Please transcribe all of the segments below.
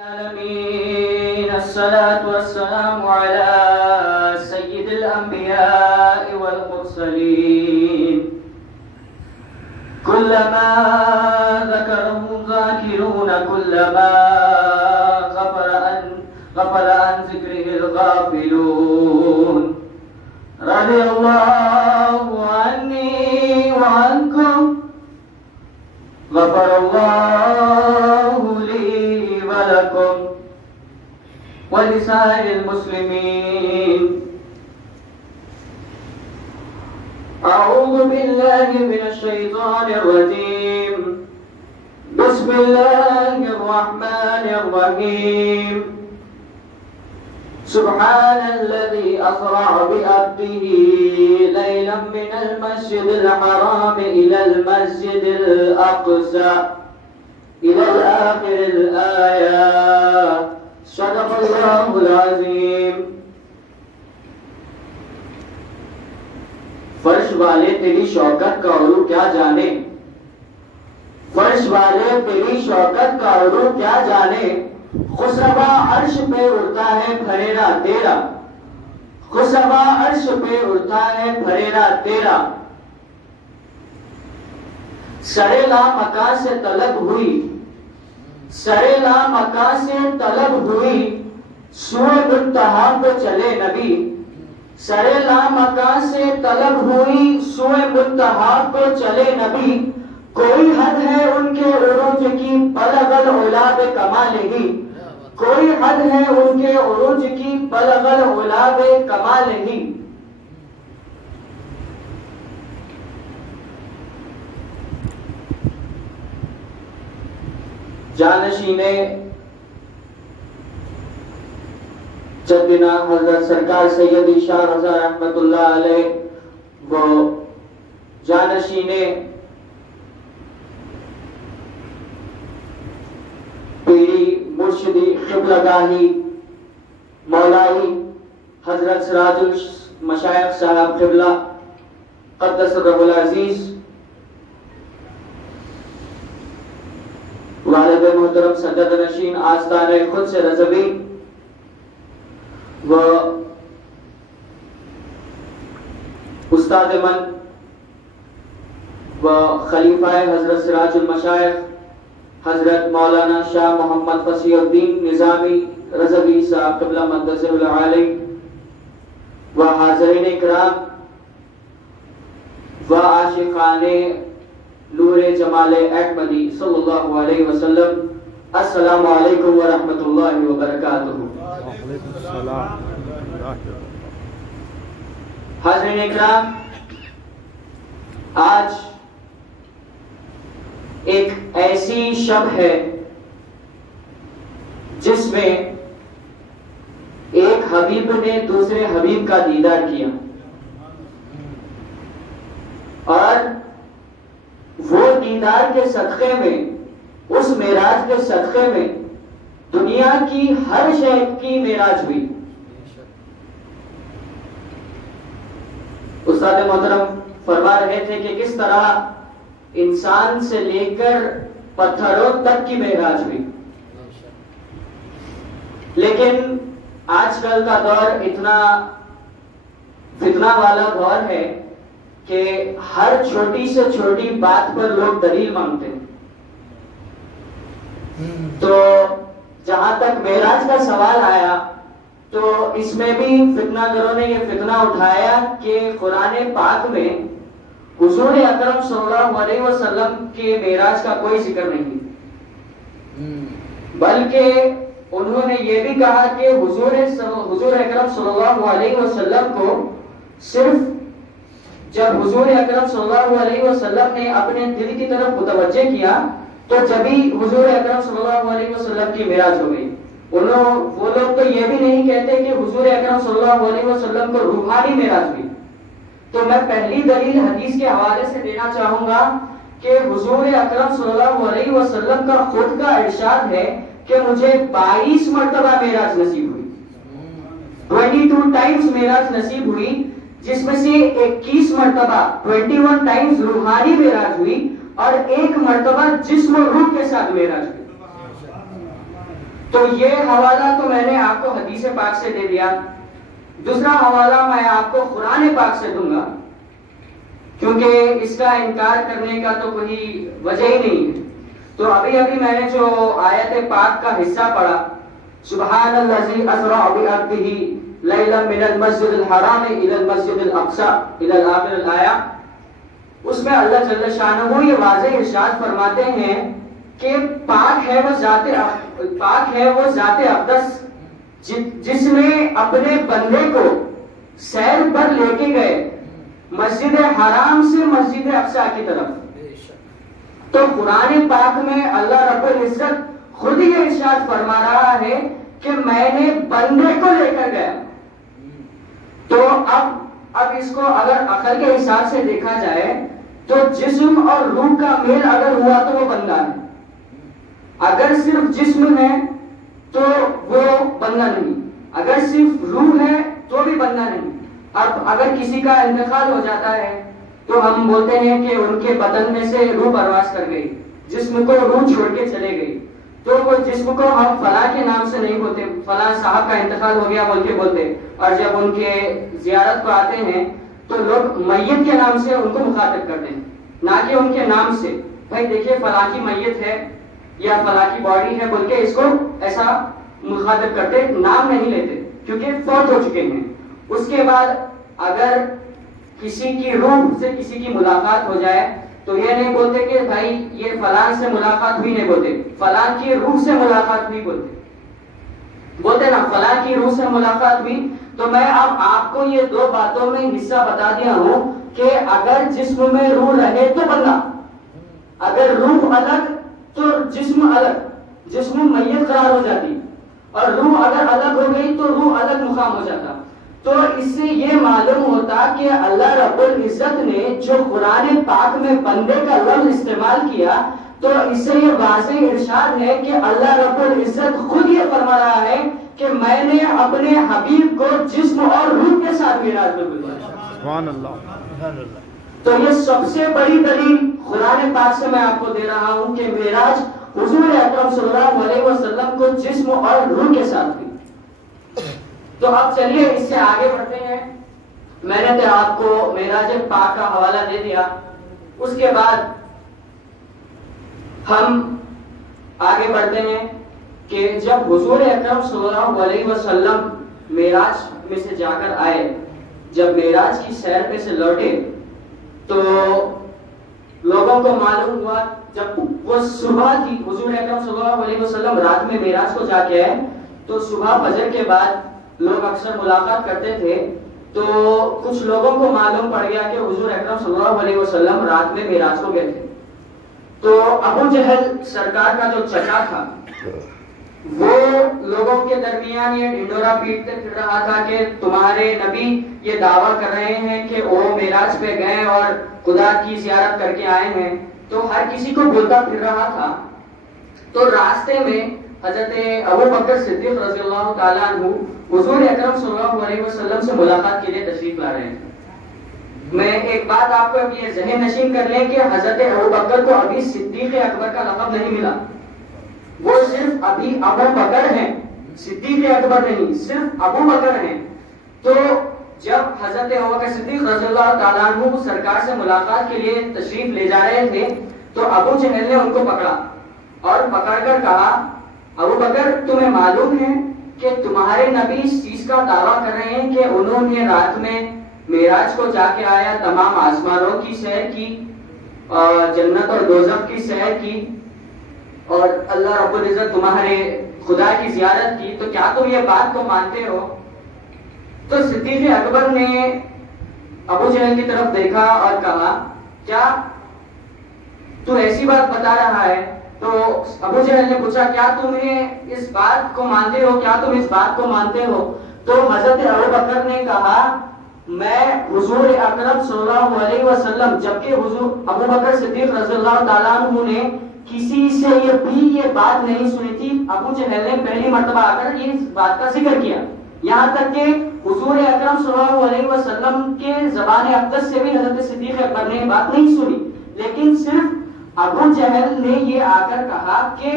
العالمين الصلاة والسلام على سيد الأنبياء والمرسلين كلما ذكره الذاكرون كلما غفل عن ذكره الغافلون رضي الله عني وعنكم غفر الله لي ولكم ولسائر المسلمين. أعوذ بالله من الشيطان الرجيم. بسم الله الرحمن الرحيم. سبحان الذي أسرع بعبده ليلا من المسجد الحرام إلى المسجد الأقصى إلى آخر الآيات صدق الله العظيم. فرش والے تیری شوکت کا عروج کیا جانے، فرش والے تیری شوکت کا عروج کیا جانے، خسروا عرش پہ اڑتا ہے پھریرا تیرا، خسروا عرش پہ اڑتا ہے پھریرا تیرا. سرے لا مکان سے طلب ہوئی، سرے لا مکان سے طلب ہوئی، سوئے منتہا کو چلے نبی. سرے لا مکان سے طلب ہوئی، سوئے منتہا کو چلے نبی. کوئی حد ہے ان کے عروج کی بلغ العلا بکمالہ، کوئی حد ہے ان کے عروج کی بلغ العلا بکمالہ. جانشین جدنا حضرت سرکار سیدی شاہ رضا رحمت اللہ علیہ، وہ جانشین پیری مرشدی قبلہ گاہی مولائی حضرت سراج المشائخ صاحب قبلہ قدس الروح العزیز، والد محترم سدد نشین آستان خود سے رضوی و استاد من و خلیفہ حضرت سراج المشائخ حضرت مولانا شاہ محمد فصیح الدین نظامی رضوی صاحب قبلہ مقدسہ العالی و حاضرین اکرام و عاشقان نور جمال احمدی صلی اللہ علیہ وسلم، السلام علیکم ورحمۃ اللہ وبرکاتہ. حاضرین اکرام، آج ایک ایسی شب ہے جس میں ایک حبیب نے دوسرے حبیب کا دیدار کیا، اور وہ دیدار کے صدقے میں، اس معراج کے صدقے میں دنیا کی ہر شے کی معراج ہوئی. استاد محترم فرما رہے تھے کہ کس طرح انسان سے لے کر پتھروں تک کی معراج ہوئی. لیکن آج کل کا دور اتنا فتنہ والا دور ہے کہ ہر چھوٹی سے چھوٹی بات پر لوگ دلیل مانگتے ہیں. تو جہاں تک معراج کا سوال آیا تو اس میں بھی فتنہ گروں نے یہ فتنہ اٹھایا کہ قرآن پاک میں حضور اکرم صلی اللہ علیہ وسلم کے معراج کا کوئی ذکر نہیں، بلکہ انہوں نے یہ بھی کہا کہ حضور اکرم صلی اللہ علیہ وسلم کو صرف جب حضور اکرم صلی اللہ علیہ وسلم نے اپنے دل کی طرف متوجہ کیا تو جبھی حضور اکرم صلی اللہ علیہ وسلم کی معراج ہو گئی. وہ لوگ تو یہ بھی نہیں کہتے کہ حضور اکرم صلی اللہ علیہ وسلم کو روحانی معراج ہوئی. تو میں پہلی دلیل حدیث کے حوالے سے دینا چاہوں گا کہ حضور اکرم صلی اللہ علیہ وسلم کا خود کا ارشاد ہے کہ مجھے 22 مرتبہ معراج نصیب ہوئی، 22 ٹائمز معراج نصیب ہوئی، جس میں سے 21 مرتبہ 21 ٹائمز روحانی معراج ہوئی اور 1 مرتبہ جسم و روح کے ساتھ معراج ہوئی. تو یہ حوالہ تو میں نے آپ کو حدیث پاک سے دے دیا. دوسرا حوالہ میں آپ کو قرآن پاک سے دوں گا، کیونکہ اس کا انکار کرنے کا تو کوئی وجہ ہی نہیں ہے. تو ابھی میں نے جو آیت پاک کا حصہ پڑھا، سبحان الذی اسرا بعبدہ لیلا من المسجد الحرام الى المسجد الاقصی الى آخر الآیہ، اس میں اللہ جل شانہ یہ واضح ارشاد فرماتے ہیں کہ پاک ہے وہ ذات اقدس جس نے اپنے بندے کو سیر پر لے کے گئے مسجد حرام سے مسجد اقصی کی طرف. تو قرآن پاک میں اللہ رب العزت خود ہی ارشاد فرما رہا ہے کہ میں نے بندے کو لے کر گیا. تو اب اس کو اگر عقل کے حساب سے دیکھا جائے تو جسم اور روح کا میل اگر ہوا تو وہ بندہ ہے، اگر صرف جسم ہے تو وہ بندہ نہیں، اگر صرف روح ہے تو بھی بندہ نہیں. اب اگر کسی کا انتقال ہو جاتا ہے تو ہم بولتے ہیں کہ ان کے بدن میں سے روح پرواز کر گئی، جسم کو روح چھوڑ کے چلے گئی. تو وہ جسم کو ہم فلاں کے نام سے نہیں بولتے، فلاں صاحب کا انتقال ہو گیا بول کے بولتے. اور جب ان کے زیارت کو آتے ہیں تو لوگ میت کے نام سے ان کو مخاطب کرتے ہیں، نہ کہ ان کے نام سے. بھائی دیکھیے فلاں کی میت ہے یا فلاں کی باڈی ہے بول کے اس کو ایسا مخاطب کرتے، نام نہیں لیتے کیونکہ فوت ہو چکے ہیں. اس کے بعد اگر کسی کی روح سے کسی کی ملاقات ہو جائے تو یہ نہیں بولتے کہ بھائی یہ فلاں سے ملاقات ہوئی، نہیں بولتے فلاں کی روح سے ملاقات ہوئی بولتے نا فلاں کی روح سے ملاقات ہوئی. تو میں اب آپ کو یہ دو باتوں میں حصہ بتا دیا ہوں کہ اگر جسم میں روح رہے تو بندہ، اگر روح الگ تو جسم الگ، جسم میت قرار ہو جاتی، اور روح اگر الگ ہو گئی تو روح الگ مقام ہو جاتا. تو اس سے یہ معلوم ہوتا کہ اللہ رب العزت نے جو قرآن پاک میں بندے کا لفظ استعمال کیا تو اس سے یہ واضح ارشاد ہے کہ اللہ رب العزت خود یہ فرما رہا ہے کہ میں نے اپنے حبیب کو جسم اور روح کے ساتھ معراج میں بھیجا. سبحان اللہ. تو یہ سب سے بڑی دلیل قرآن پاک سے میں آپ کو دے رہا ہوں کہ معراج حضور اکرم صلی اللہ علیہ وسلم کو جسم اور روح کے ساتھ ہوئی. تو اب چلیے اس سے آگے بڑھتے ہیں. میں نے تو آپ کو معراج پاک کا حوالہ دے دیا. اس کے بعد ہم آگے بڑھتے ہیں کہ جب حضور اکرم صلی اللہ علیہ وسلم معراج میں سے جا کر آئے، جب معراج کی سیر پہ سے لوٹے تو لوگوں کو معلوم ہوا، جب وہ صبح تھی، حضور اکرم صلی اللہ علیہ وسلم رات میں معراج کو جا کے آئے تو صبح فجر کے بعد لوگ اکثر ملاقات کرتے تھے. تو کچھ لوگوں کو معلوم پڑ گیا کہ حضور اکرم صلی اللہ علیہ وسلم رات میں معراج کو گئے تھے. تو ابو جہل سرکار کا جو چچا تھا وہ لوگوں کے درمیان یہ ڈنڈورا پیٹتے پھر رہا تھا کہ تمہارے نبی یہ دعویٰ کر رہے ہیں کہ وہ معراج پہ گئے اور خدا کی زیارت کر کے آئے ہیں. تو ہر کسی کو بولتا پھر رہا تھا. تو راستے میں حضرت ابو بکر صدیق رضی اللہ تعالیٰ عنہ حضور اکرم صلی اللہ علیہ وسلم سے ملاقات کے لیے تشریف لا رہے ہیں. میں ایک بات آپ کو یہ ذہن نشین کر لیں کہ حضرت ابو بکر کو ابھی صدیق اکبر کا لقب نہیں ملا، وہ صرف ابھی ابو بکر ہیں، صدیق اکبر نہیں، صرف ابو بکر ہیں. تو جب حضرت ابو بکر صدیق رضی اللہ تعالیٰ عنہ سرکار سے ملاقات کے لیے تشریف لے جا رہے تھے تو ابو جہل نے ان کو پکڑا اور پکڑ کر کہا ابو بکر تمہیں معلوم ہے کہ تمہارے نبی اس چیز کا دعویٰ کر رہے ہیں کہ انہوں نے رات میں معراج کو جا کے آیا، تمام آسمانوں کی سیر کی، جنت اور دوزخ کی سیر کی، اور اللہ رب العزت تمہارے خدا کی زیارت کی، تو کیا تم یہ بات کو مانتے ہو؟ تو صدیق اکبر نے ابو جہل کی طرف دیکھا اور کہا کیا تو ایسی بات بتا رہا ہے؟ تو ابو جہل نے پوچھا کیا تمہیں اس بات کو مانتے ہو، کیا تم اس بات کو مانتے ہو؟ تو حضرت ابو بکر نے کہا میں حضور اکرم صلی اللہ علیہ وسلم، جبکہ حضور ابو بکر صدیق رضی اللہ تعالیٰ عنہ نے کسی سے یہ بات نہیں سنی تھی. ابو جہل نے پہلی مرتبہ آ کر یہ بات کا ذکر کیا، یہاں تک کہ حضور اکرم صلی اللہ علیہ وسلم کے زبان اقدس سے بھی حضرت صدیق اکبر نے بات نہیں سنی. لیکن صرف ابو جہل نے یہ آ کر کہا کہ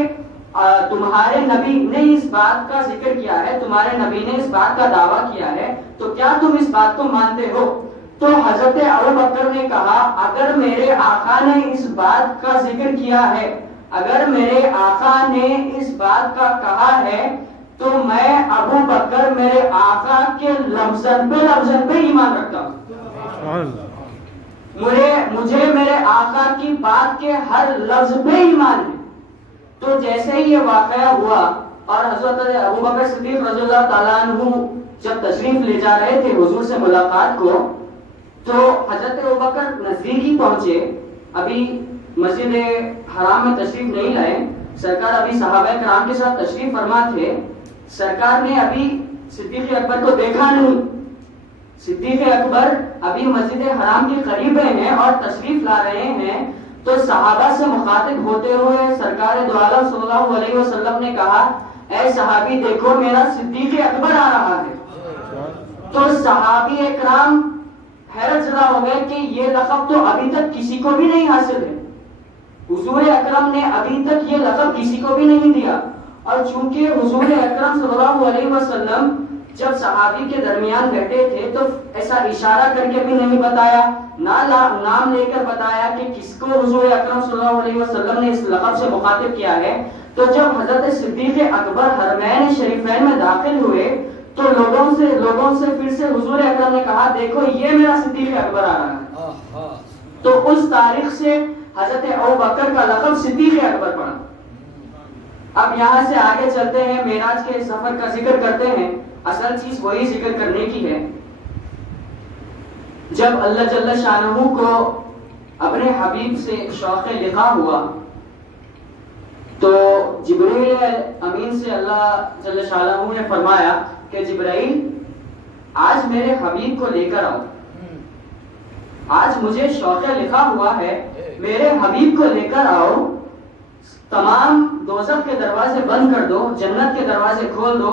تمہارے نبی نے اس بات کا ذکر کیا ہے، تمہارے نبی نے اس بات کا دعویٰ کیا ہے، تو کیا تم اس بات کو مانتے ہو؟ تو حضرت ابوبکر نے کہا اگر میرے آقا نے اس بات کا ذکر کیا ہے، اگر میرے آقا نے اس بات کا کہا ہے تو میں ابوبکر میرے آقا کے لفظن پہ ایمان رکھتا ہوں، مجھے میرے آقا کی بات کے ہر لفظ پہ ایمان ہے۔ تو جیسے ہی یہ واقعہ ہوا اور حضرت ابوبکر صدیق رضی اللہ تعالیٰ عنہ جب تشریف لے جا رہے تھے حضور سے ملاقات کو، تو حضرت ابوبکر نزدیک ہی پہنچے، ابھی مسجد حرام میں تشریف نہیں لائے، سرکار ابھی صحابہ کرام کے ساتھ تشریف فرما تھے، سرکار نے ابھی صدیق اکبر کو دیکھا نہیں، صدیق اکبر ابھی مسجد حرام کے قریب ہیں اور تشریف لا رہے ہیں، تو صحابہ سے مخاطب ہوتے ہوئے سرکار دو عالم صلی اللہ علیہ وسلم نے کہا اے صحابی دیکھو میرا صدیق اکبر آ رہا ہے۔ تو صحابی اکرام حیرت زدہ ہو گئے کہ یہ لقب تو ابھی تک کسی کو بھی نہیں حاصل ہے، حضور اکرم نے ابھی تک یہ لقب کسی کو بھی نہیں دیا، اور چونکہ حضور اکرم صلی اللہ علیہ وسلم جب صحابی کے درمیان بیٹھے تھے تو ایسا اشارہ کر کے بھی نہیں بتایا، نہ نام لے کر بتایا کہ کس کو حضور اکرم صلی اللہ علیہ وسلم نے اس لقب سے مخاطب کیا ہے۔ تو جب حضرت صدیق اکبر حرمین شریفین میں داخل ہوئے تو لوگوں سے پھر سے حضور اکرم نے کہا دیکھو یہ میرا صدیق اکبر آ رہا ہے، تو اس تاریخ سے حضرت ابوبکر کا لقب صدیق اکبر پڑا۔ اب یہاں سے آگے چلتے ہیں، معراج کے سفر کا ذکر کرتے ہیں، اصل چیز وہی ذکر کرنے کی ہے۔ جب اللہ جل شانہ کو اپنے حبیب سے شوق لقاء ہوا تو جبرائیل امین سے اللہ جل شانہ نے فرمایا کہ جبرائیل آج میرے حبیب کو لے کر آؤ، آج مجھے شوق لقاء ہوا ہے، میرے حبیب کو لے کر آؤ، تمام دوزخ کے دروازے بند کر دو، جنت کے دروازے کھول دو،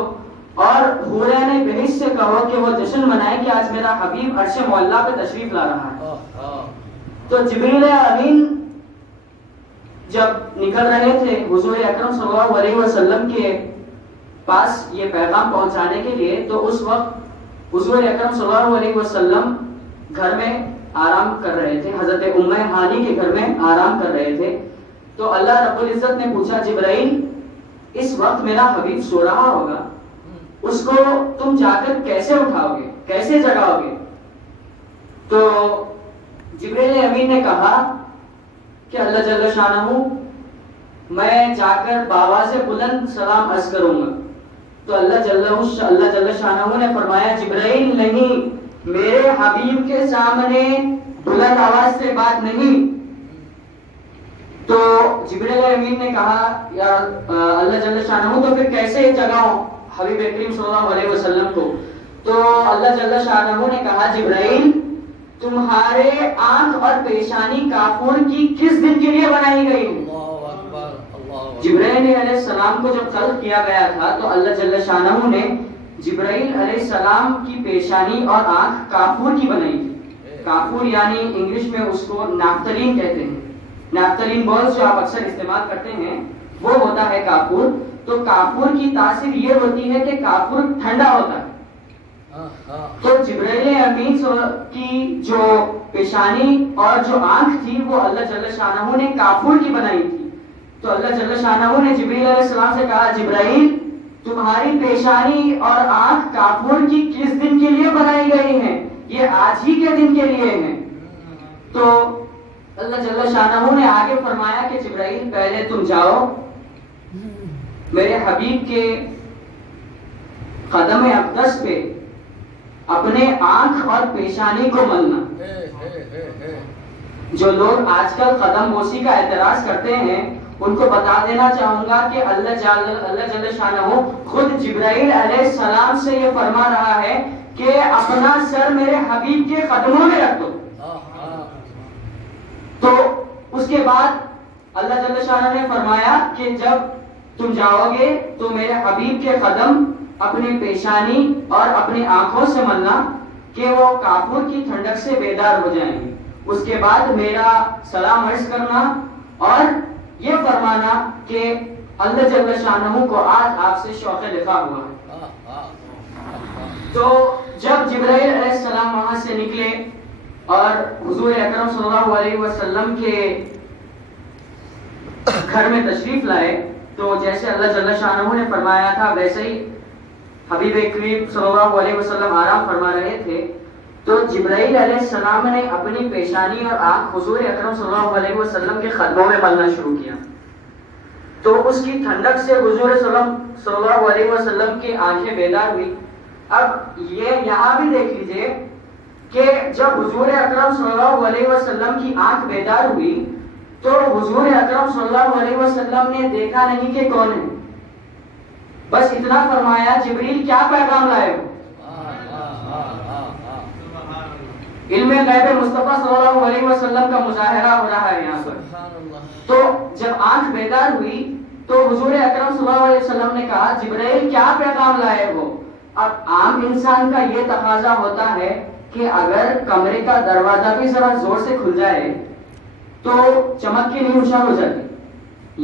اور حورین بہشت سے کہو کہ وہ جشن منائے کہ آج میرا حبیب عرش معلیٰ پہ تشریف لا رہا ہے۔ تو جبریل امین جب نکل رہے تھے حضور اکرم صلی اللہ علیہ وسلم کے پاس یہ پیغام پہنچانے کے لیے، تو اس وقت حضور اکرم صلی اللہ علیہ وسلم گھر میں آرام کر رہے تھے، حضرت ام ہانی کے گھر میں آرام کر رہے تھے۔ تو اللہ رب العزت نے پوچھا جبرائیل اس وقت میرا حبیب سو رہا ہوگا، اس کو تم جا کر کیسے اٹھاؤ گے، کیسے جگاؤ گے؟ تو جبرائیل امین نے کہا کہ اللہ جل شانہ میں جا کر باواز بلند سلام عرض کروں گا۔ تو اللہ جل شانہ نے فرمایا جبرائیل نہیں، میرے حبیب کے سامنے بلند آواز سے بات نہیں۔ تو جبرائیل امین نے کہا یا اللہ جل شانہ تو پھر کیسے جگاؤں حبیب کریم صلی اللہ علیہ وسلم کو؟ تو اللہ جل شانہ نے کہا جبرائیل تمہارے آنکھ اور پیشانی کافور کی کس دن کے لیے بنائی گئی ہے؟ جبرائیل علیہ السلام کو جب خلق کیا گیا تھا تو اللہ جل شانہ نے جبرائیل علیہ السلام کی پیشانی اور آنکھ کافور کی بنائی تھی۔ کافور یعنی انگلش میں اس کو نافتلین کہتے ہیں، نافتلین بالز جو آپ اکثر استعمال کرتے ہیں وہ ہوتا ہے کافور۔ تو کافور کی تاثیر یہ ہوتی ہے کہ کافور ٹھنڈا ہوتا ہے، تو جبرائیل امین کی جو پیشانی اور جو آنکھ تھی وہ اللہ جل شانہ نے کافور کی بنائی تھی۔ تو اللہ جل شانہ نے جبرائیل علیہ السلام سے کہا جبرائیل تمہاری پیشانی اور آنکھ کافور کی کس دن کے لیے بنائی گئی ہیں؟ یہ آج ہی کے دن کے لیے ہیں۔ تو اللہ جل شانہ نے آگے فرمایا کہ جبرائیل پہلے تم جاؤ میرے حبیب کے قدم اقدس پہ اپنے آنکھ اور پیشانی کو ملنا۔ جو لوگ آج کل قدم بوسی کا اعتراض کرتے ہیں ان کو بتا دینا چاہوں گا کہ اللہ جل شانہ خود جبرائیل علیہ السلام سے یہ فرما رہا ہے کہ اپنا سر میرے حبیب کے قدموں میں رکھ دو۔ تو اس کے بعد اللہ جل شانہ نے فرمایا کہ جب تم جاؤ گے تو میرے حبیب کے قدم اپنی پیشانی اور اپنی آنکھوں سے ملنا کہ وہ کافور کی ٹھنڈک سے بیدار ہو جائیں گے۔ اس کے بعد میرا سلام عرض کرنا اور یہ فرمانا کہ اللہ جل شانہ کو آج آپ سے شوق لقاء ہوا ہے. تو جب جبرائیل علیہ السلام وہاں سے نکلے اور حضور اکرم صلی اللہ علیہ وسلم کے گھر میں تشریف لائے تو جیسے اللہ جل شانہ نے فرمایا تھا ویسے ہی حبیب کریم صلی اللہ علیہ وسلم آرام فرما رہے تھے. تو جبرائیل علیہ السلام نے اپنی پیشانی اور آنکھ حضور اکرم صلی اللہ علیہ وسلم کے قدموں میں ملنا شروع کیا. تو اس کی ٹھنڈک سے حضور صلی اللہ علیہ وسلم کی آنکھیں بیدار ہوئی. اب یہ یہاں بھی دیکھ لیجئے کہ جب حضور اکرم صلی اللہ علیہ وسلم کی آنکھ بیدار ہوئی تو حضور اکرم صلی اللہ علیہ وسلم نے دیکھا نہیں کہ کون ہے, بس اتنا فرمایا جبریل کیا پیغام لائے ہو. علم غیب مصطفیٰ صلی اللہ علیہ وسلم کا مظاہرہ ہو رہا ہے یہاں پر. تو جب آنکھ بیدار ہوئی تو حضور اکرم صلی اللہ علیہ وسلم نے کہا جبرائیل کیا پیغام لائے ہو. اب عام انسان کا یہ تقاضا ہوتا ہے کہ اگر کمرے کا دروازہ بھی ذرا زور سے کھل جائے تو چمک کی نہیں ہوشیار ہو جاتی.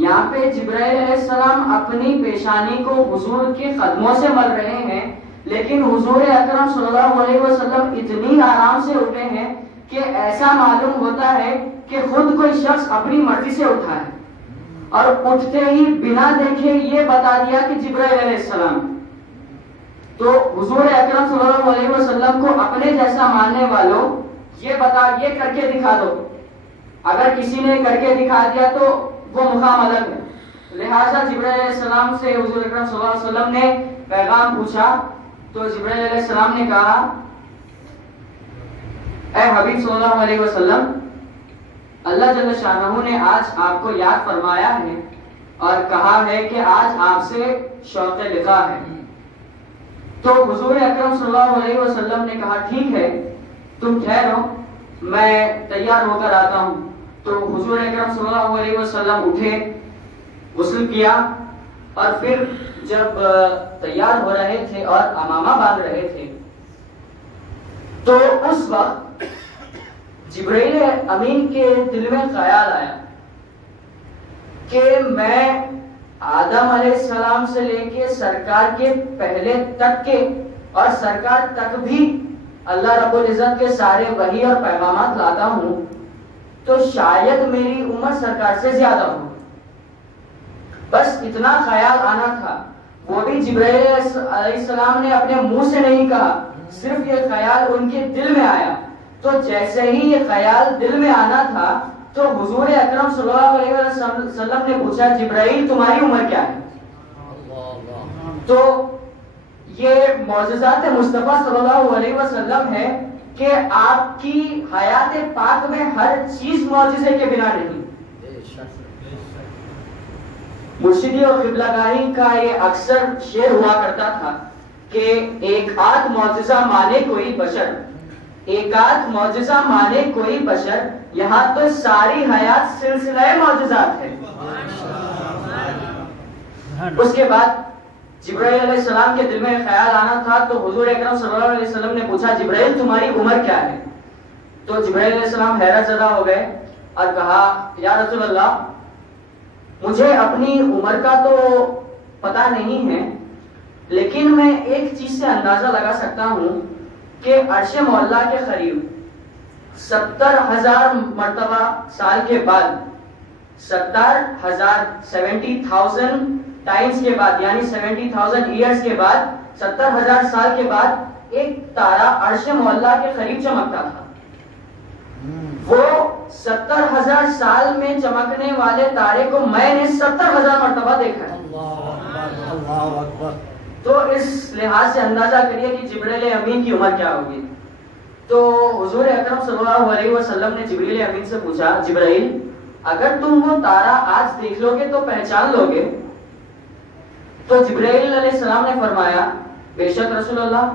یہاں پہ جبرائیل علیہ السلام اپنی پیشانی کو حضور کے قدموں سے مل رہے ہیں, لیکن حضور اکرم صلی اللہ علیہ وسلم اتنی آرام سے اٹھے ہیں کہ ایسا معلوم ہوتا ہے کہ خود کوئی شخص اپنی مرضی سے اٹھا ہے اور اٹھتے ہی بنا دیکھے یہ بتا دیا کہ جبرائیل علیہ السلام. تو حضور اکرم صلی اللہ علیہ وسلم کو اپنے جیسا ماننے والوں یہ کر کے دکھا دو. اگر کسی نے کر کے دکھا دیا تو وہ مقام الگ ہے. لہٰذا جبرائیل علیہ السلام سے حضور اکرم صلی اللہ علیہ وسلم نے پیغام پوچھا تو جبرائیل علیہ السلام نے کہا اے حبیب صلی اللہ علیہ وسلم, اللہ جل شانہ نے آج آپ کو یاد فرمایا ہے اور کہا ہے کہ آج آپ سے شوق لقاء ہے. تو حضور اکرم صلی اللہ علیہ وسلم نے کہا ٹھیک ہے تم ٹھہرو میں تیار ہو کر آتا ہوں. تو حضور اکرم صلی اللہ علیہ وسلم اٹھے, غسل کیا اور پھر جب تیار ہو رہے تھے اور امامہ باندھ رہے تھے تو اس وقت جبرائیل امین کے دل میں خیال آیا کہ میں آدم علیہ السلام سے لے کے سرکار کے پہلے تک کے اور سرکار تک بھی اللہ رب العزت کے سارے وحی اور پیغامات لاتا ہوں تو شاید میری عمر سرکار سے زیادہ ہو. بس اتنا خیال آنا تھا, وہ بھی جبرائیل علیہ السلام نے اپنے منہ سے نہیں کہا, صرف یہ خیال ان کے دل میں آیا. تو جیسے ہی یہ خیال دل میں آنا تھا تو حضور اکرم صلی اللہ علیہ وسلم نے پوچھا جبرائیل تمہاری عمر کیا ہے. تو یہ معجزات مصطفیٰ صلی اللہ علیہ وسلم ہے کہ آپ کی حیات پاک میں ہر چیز معجزے کے بنا نہیں. مرشدی اور قبلہ گاہی کا یہ اکثر شعر ہوا کرتا تھا کہ ایک آدھ معجزہ مانے کوئی بشر, ایک آدھ معجزہ مانے کوئی بشر, یہاں تو ساری حیات سلسلہ معجزات ہے. اس کے بعد جبرائیل علیہ السلام کے دل میں خیال آنا تھا تو حضور اکرم صلی اللہ علیہ وسلم نے پوچھا جبرائیل تمہاری عمر کیا ہے. تو جبرائیل علیہ السلام حیرت زدہ ہو گئے اور کہا یا رسول اللہ مجھے اپنی عمر کا تو پتہ نہیں ہے, لیکن میں ایک چیز سے اندازہ لگا سکتا ہوں کہ عرش مولا کے قریب 70,000 مرتبہ سال کے بعد 70,000 ٹائمز کے بعد یعنی 70,000 ایئرز کے بعد 70,000 سال کے بعد ایک تارا عرش مولا کے قریب چمکتا تھا. وہ 70,000 سال میں چمکنے والے تارے کو میں نے 70,000 مرتبہ دیکھا ہے. اللہ اکبر. تو اس لحاظ سے اندازہ کریے کہ جبرائیل امین کی عمر کیا ہوگی. تو حضور اکرم صلی اللہ علیہ وسلم نے جبرائیل امین سے پوچھا جبرائیل اگر تم وہ تارا آج دیکھ لو گے تو پہچان لو گے. تو جبرائیل علیہ السلام نے فرمایا بے شک رسول اللہ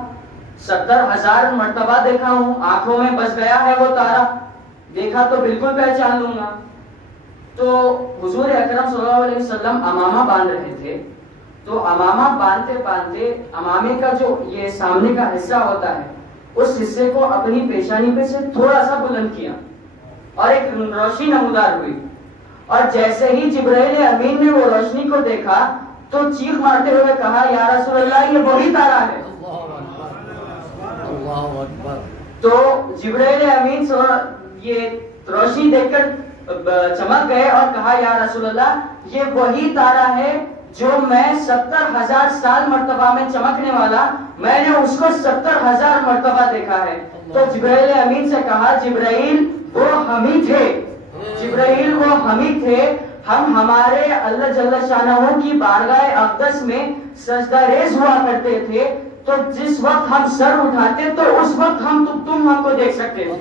70,000 مرتبہ دیکھا ہوں, آنکھوں میں بس گیا ہے وہ تارا, دیکھا تو بالکل پہچان لوں گا. تو حضور اکرم صلی اللہ علیہ وسلم امامہ باندھ رہے تھے. تو امامہ باندھتے باندھتے امامے کا جو یہ سامنے کا حصہ ہوتا ہے اس حصے کو اپنی پیشانی پہ سے تھوڑا سا بلند کیا اور ایک روشنی نمودار ہوئی اور جیسے ہی جبرائیل امین نے وہ روشنی کو دیکھا تو چیخ مارتے ہوئے کہا یا رسول اللہ یہ وہی تارا ہے. اللہ اکبر. تو جبرائیل امین یہ روشنی دیکھ کر چمک گئے اور کہا یا رسول اللہ یہ وہی تارا ہے جو میں 70,000 سال مرتبہ میں چمکنے والا میں نے اس کو 70,000 مرتبہ دیکھا ہے. تو جبرائیل امین سے کہا جبرائیل وہ ہم ہی تھے، جبرائیل وہ ہم ہی تھے، ہم ہمارے اللہ جل شانہ کی بارگاہ اقدس میں سجدہ ریز ہوا کرتے تھے، تو جس وقت ہم سر اٹھاتے تو اس وقت تم ہم کو دیکھ سکتے تھے.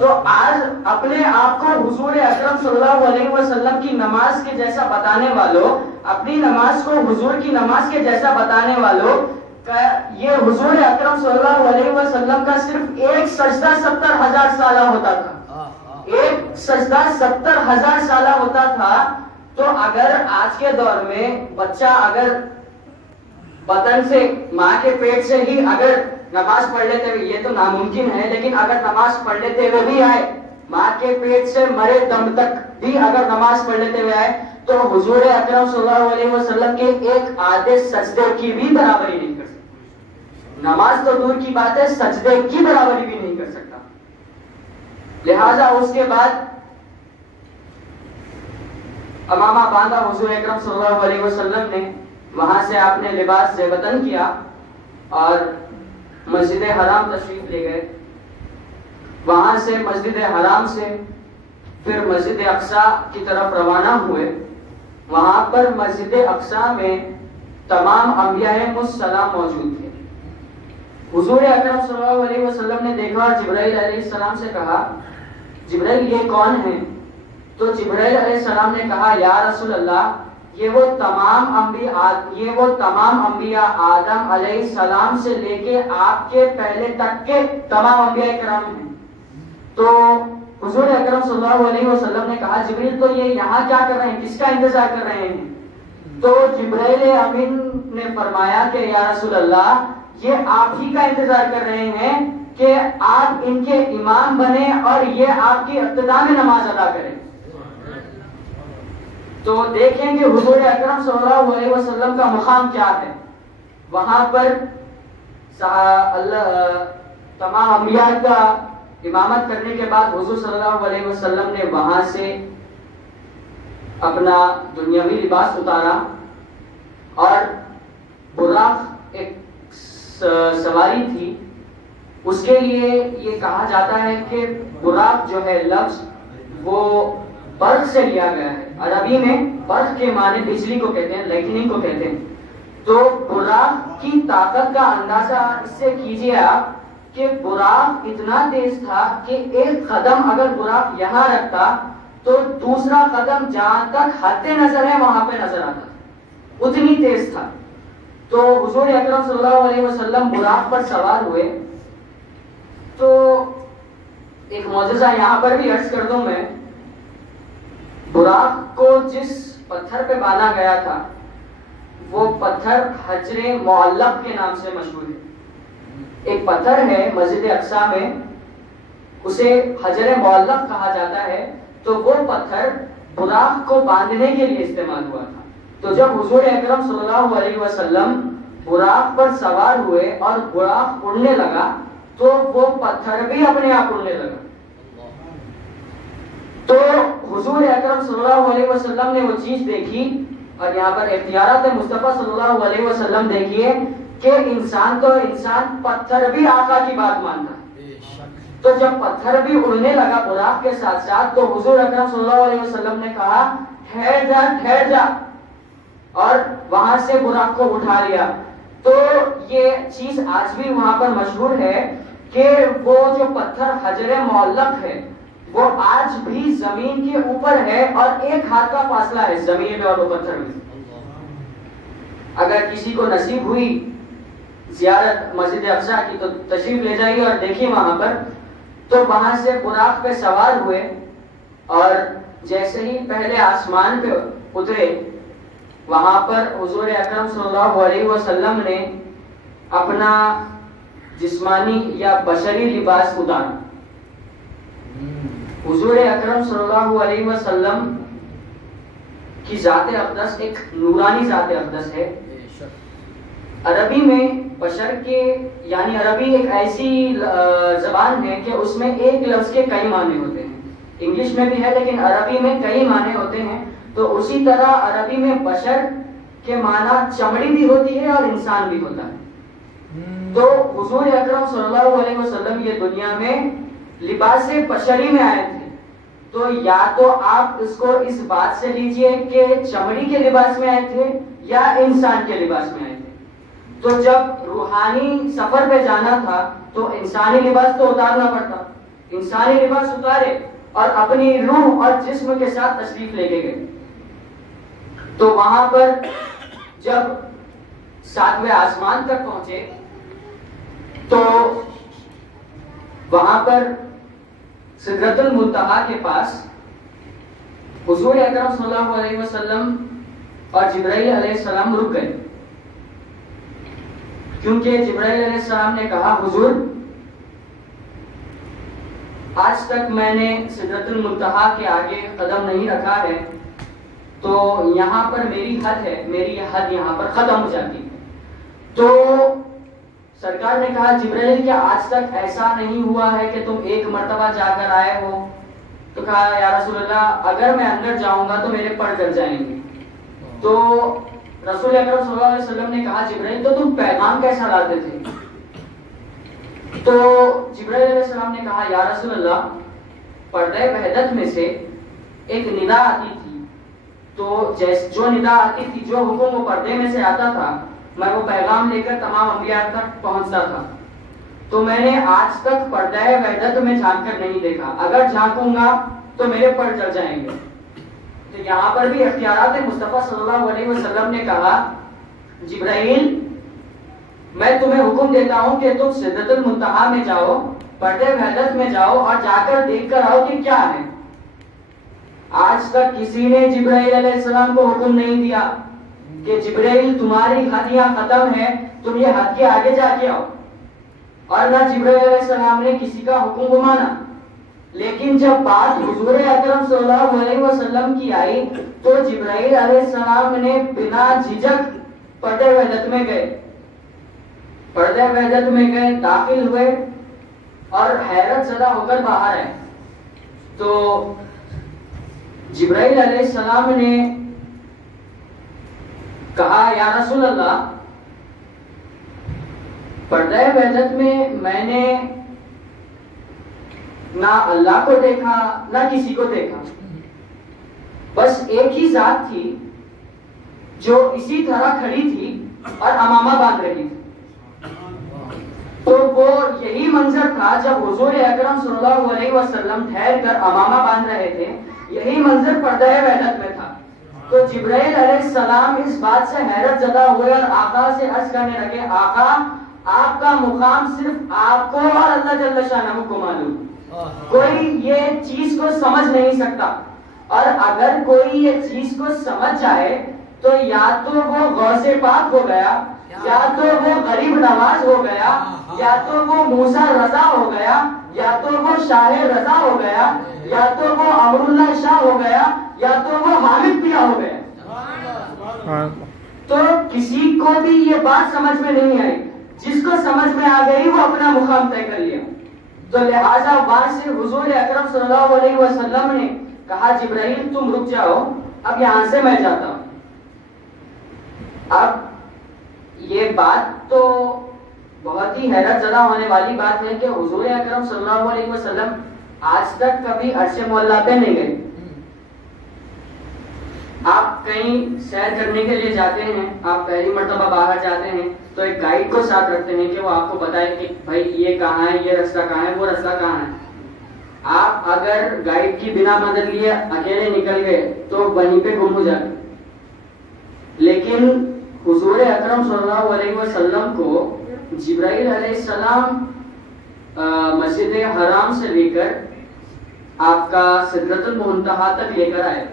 تو آج اپنے آپ کو حضور اکرم صلی اللہ علیہ وسلم کی نماز کے جیسا بتانے والوں، اپنی نماز کو حضور کی نماز کے جیسا بتانے والوں، یہ حضور اکرم صلی اللہ علیہ وسلم کا صرف ایک سجدہ 70,000 سالہ ہوتا تھا، ایک سجدہ 70,000 سالہ ہوتا تھا. تو اگر آج کے دور میں بچہ اگر بطن سے ماں کے پیٹ سے ہی اگر نماز پڑھ لیتے ہوئے، یہ تو ناممکن ہے، لیکن اگر نماز پڑھ لیتے ہوئے بھی آئے، ماں کے پیٹ سے مرے دم تک بھی اگر نماز پڑھ لیتے ہوئے آئے، تو حضور اکرم صلی اللہ علیہ وسلم کے ایک آدھے سجدے کی بھی برابری نہیں کر سکتا. نماز تو دور کی بات ہے، سجدے کی برابری بھی نہیں کر سکتا. لہذا اس کے بعد امامہ باندھا حضور اکرم صلی اللہ علیہ وسلم نے، وہاں سے آپ نے لباس زیبتن کیا اور مسجد حرام تشریف لے گئے. وہاں سے مسجد حرام سے پھر مسجد اقصی کی طرف روانہ ہوئے. وہاں پر مسجد اقصی میں تمام انبیاء السلام موجود تھے. حضور اکرم صلی اللہ علیہ وسلم نے دیکھا، جبرائیل علیہ السلام سے کہا جبرائیل یہ کون ہے؟ تو جبرائیل علیہ السلام نے کہا یا رسول اللہ یہ وہ تمام انبیاء آدم علیہ السلام سے لے کے آپ کے پہلے تک کے تمام انبیاء کرام ہیں. تو حضور اکرم صلی اللہ علیہ وسلم نے کہا جبرائیل تو یہ یہاں کیا کر رہے ہیں، کس کا انتظار کر رہے ہیں؟ تو جبرائیل امین نے فرمایا کہ یا رسول اللہ یہ آپ ہی کا انتظار کر رہے ہیں کہ آپ ان کے امام بنے اور یہ آپ کی ابتدا میں نماز ادا کریں. تو دیکھیں کہ حضور اکرم صلی اللہ علیہ وسلم کا مقام کیا ہے. وہاں پر تمام انبیاء کا امامت کرنے کے بعد حضور صلی اللہ علیہ وسلم نے وہاں سے اپنا دنیاوی لباس اتارا اور براق ایک سواری تھی، اس کے لیے یہ کہا جاتا ہے کہ براق جو ہے لفظ وہ برق سے لیا گیا ہے. عربی میں برق کے معنی بجلی کو کہتے ہیں، لائٹننگ کو کہتے ہیں. تو براق کی طاقت کا اندازہ اس سے کیجئے آپ کہ براق اتنا تیز تھا کہ ایک قدم اگر براق یہاں رکھتا تو دوسرا قدم جہاں تک حد نظر ہے وہاں پہ نظر آتا، اتنی تیز تھا. تو حضور اکرم صلی اللہ علیہ وسلم براق پر سوار ہوئے. تو ایک معجزہ یہاں پر بھی عرض کر دوں میں، براق کو جس پتھر پہ باندھا گیا تھا وہ پتھر حجر معلق کے نام سے مشہور ہے. ایک پتھر ہے مسجد اقصی میں، اسے حجر معلق کہا جاتا ہے. تو وہ پتھر براق کو باندھنے کے لیے استعمال ہوا تھا. تو جب حضور اکرم صلی اللہ علیہ وسلم براق پر سوار ہوئے اور براق اڑنے لگا تو وہ پتھر بھی اپنے آپ اڑنے لگا. تو حضور اکرم صلی اللہ علیہ وسلم نے وہ چیز دیکھی. اور یہاں پر اختیارات مصطفیٰ صلی اللہ علیہ وسلم دیکھیے کہ انسان تو انسان، پتھر بھی آقا کی بات مانتا ہے. تو جب پتھر بھی اڑنے لگا براق کے ساتھ ساتھ تو حضور اکرم صلی اللہ علیہ وسلم نے کہا ٹھہر جا اور وہاں سے براق کو اٹھا لیا. تو یہ چیز آج بھی وہاں پر مشہور ہے کہ وہ جو پتھر حجر معلق ہے وہ آج بھی زمین کے اوپر ہے اور ایک ہاتھ کا فاصلہ ہے زمین میں اور وہ پتھر میں. اگر کسی کو نصیب ہوئی زیارت مسجد اقصی کی تو تشریف لے جائیے اور دیکھیے وہاں پر. تو وہاں سے براق پہ سوار ہوئے اور جیسے ہی پہلے آسمان پہ اترے وہاں پر حضور اکرم صلی اللہ علیہ وسلم نے اپنا جسمانی یا بشری لباس اتارا. حضور اکرم صلی اللہ علیہ وسلم کی ذات اقدس ایک نورانی ذات اقدس ہے. عربی میں بشر کے یعنی عربی ایک ایسی زبان ہے کہ اس میں ایک لفظ کے کئی معنی ہوتے ہیں. انگلش میں بھی ہے لیکن عربی میں کئی معنی ہوتے ہیں. تو اسی طرح عربی میں بشر کے معنی چمڑی بھی ہوتی ہے اور انسان بھی ہوتا ہے. تو حضور اکرم صلی اللہ علیہ وسلم یہ دنیا میں لباس بشری میں آئے تھے. تو یا تو آپ اس کو اس بات سے لیجئے کہ چمڑی کے لباس میں آئے تھے یا انسان کے لباس میں آئے تھے. تو جب روحانی سفر پہ جانا تھا تو انسانی لباس تو اتارنا پڑتا. انسانی لباس اتارے اور اپنی روح اور جسم کے ساتھ تشریف لے کے گئے. تو وہاں پر جب 7ویں آسمان تک پہنچے تو وہاں پر سدرۃ المنتہا کے پاس حضور اکرم صلی اللہ علیہ وسلم اور جبرائیل علیہ السلام رک گئے. کیونکہ جبرائیل علیہ السلام نے کہا حضور آج تک میں نے سدرۃ المنتہا کے آگے قدم نہیں رکھا ہے تو یہاں پر میری حد ہے, میری حد یہاں پر ختم ہو جاتی ہے. تو سرکار نے کہا جبرائیل کیا آج تک ایسا نہیں ہوا ہے کہ تم ایک مرتبہ جا کر آئے ہو؟ تو کہا یا رسول اللہ اگر میں اندر جاؤں گا تو میرے پڑ کر جائیں گے. تو رسول اکرم صلی اللہ علیہ وسلم نے کہا جبرائیل تو تم پیغام کیسا لاتے تھے؟ تو جبرائیل علیہ السلام نے کہا یا رسول اللہ پردہ وحدت میں سے ایک ندا آتی تھی. تو جو ندا آتی تھی, جو حکم وہ پردے میں سے آتا تھا, میں وہ پیغام لے کر تمام انبیاء تک پہنچتا تھا. تو میں نے آج تک پردہ وحدت میں جھانک کر نہیں دیکھا. اگر جھانکوں گا تو میرے پر چڑھ جائیں گے. تو یہاں پر بھی اختیارات مصطفیٰ صلی اللہ علیہ وسلم نے کہا جبرائیل میں تمہیں حکم دیتا ہوں کہ تم سدرۃ المنتہا میں جاؤ, پردہ وحدت میں جاؤ اور جا کر دیکھ کر آؤ کہ کیا ہے. آج تک کسی نے جبرائیل علیہ السلام کو حکم نہیں دیا کہ جبرائیل تمہاری حد یہاں ختم ہے, تم یہ حد کے آگے جا کے آؤ. اور نہ جبرائیل علیہ السلام نے کسی کا حکم کو مانا. لیکن جب بات حضور اکرم صلی اللہ علیہ وسلم کی آئی تو جبرائیل علیہ السلام نے بنا جھجک پردہ وحدت میں گئے. پردہ وحدت میں گئے, داخل ہوئے اور حیرت زدہ ہو کر باہر آئے. تو جبرائیل علیہ السلام نے کہا یا رسول اللہ پردہ وحدت میں نے نہ اللہ کو دیکھا نہ کسی کو دیکھا, بس ایک ہی ذات تھی جو اسی طرح کھڑی تھی اور امامہ باندھ رہی تھی. تو وہ یہی منظر تھا جب حضور اکرم صلی اللہ علیہ وسلم ٹھہر کر امامہ باندھ رہے تھے, یہی منظر پردہ وحدت میں تھا. تو جبرائیل علیہ السلام اس بات سے حیرت زدہ ہوئے اور آقا سے عرض کرنے لگے آقا آپ کا مقام صرف آپ کو اور اللہ جل شانہ کو معلوم, کوئی یہ چیز کو سمجھ نہیں سکتا. اور اگر کوئی یہ چیز کو سمجھ جائے تو یا تو وہ غوث پاک ہو گیا, یا تو وہ غریب نواز ہو گیا, یا تو وہ موسیٰ رضا ہو گیا, یا تو وہ شاہ رضا ہو گیا, یا تو وہ امر اللہ شاہ ہو گیا, یا تو وہ حامد پیا ہو گیا. تو کسی کو بھی یہ بات سمجھ میں نہیں آئی. جس کو سمجھ میں آ گئی وہ اپنا مقام طے کر لیا. تو لہٰذا بعد سے حضور اکرم صلی اللہ علیہ وسلم نے کہا جبرائیل تم رک جاؤ, اب یہاں سے میں جاتا ہوں. اب یہ بات تو بہت ہی حیرت زدہ ہونے والی بات ہے کہ حضور اکرم صلی اللہ علیہ وسلم آج تک کبھی عرش معلیٰ پہ نہیں گئے. آپ کہیں سیر کرنے کے لیے جاتے ہیں, آپ پہلی مرتبہ باہر جاتے ہیں تو ایک گائیڈ کو ساتھ رکھتے ہیں کہ وہ آپ کو بتائے کہ بھائی یہ کہاں ہے, یہ راستہ کہاں ہے, وہ راستہ کہاں ہے. آپ اگر گائیڈ کی بنا مدد لیے اکیلے نکل گئے تو وہیں پہ گم ہو جاتے. لیکن حضور اکرم صلی اللہ علیہ وسلم کو جبرائیل علیہ السلام مسجد حرام سے لے کر آپ کا سدرۃ المنتہا تک لے کر آئے.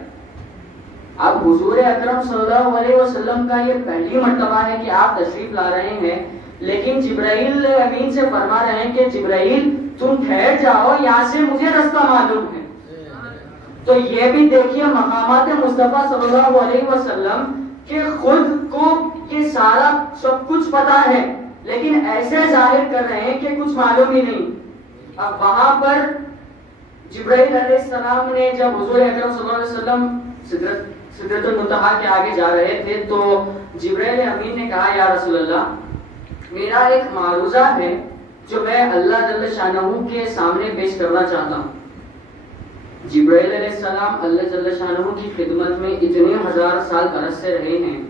اب حضور اکرم صلی اللہ علیہ وسلم کا یہ پہلی مرتبہ ہے کہ آپ تشریف لا رہے ہیں, لیکن جبرائیل امین سے فرما رہے ہیں کہ جبرائیل تم ٹھہر جاؤ, یہاں سے مجھے راستہ معلوم ہے. تو یہ بھی دیکھیے مقامات مصطفیٰ صلی اللہ علیہ وسلم کہ خود کو یہ سارا سب کچھ پتا ہے لیکن ایسے ظاہر کر رہے ہیں کہ کچھ معلوم ہی نہیں. اب وہاں پر جبرائیل علیہ السلام نے جب حضور اکرم صلی اللہ علیہ وسلم سدرۃ المنتہا کے آگے جا رہے تھے تو جبرائیل امین نے کہا یا رسول اللہ میرا ایک معروضہ ہے جو میں اللہ جل شانہ کے سامنے پیش کرنا چاہتا ہوں. جبرائیل علیہ السلام اللہ جل شانہ کی خدمت میں اتنے ہزار سال برس سے رہے ہیں,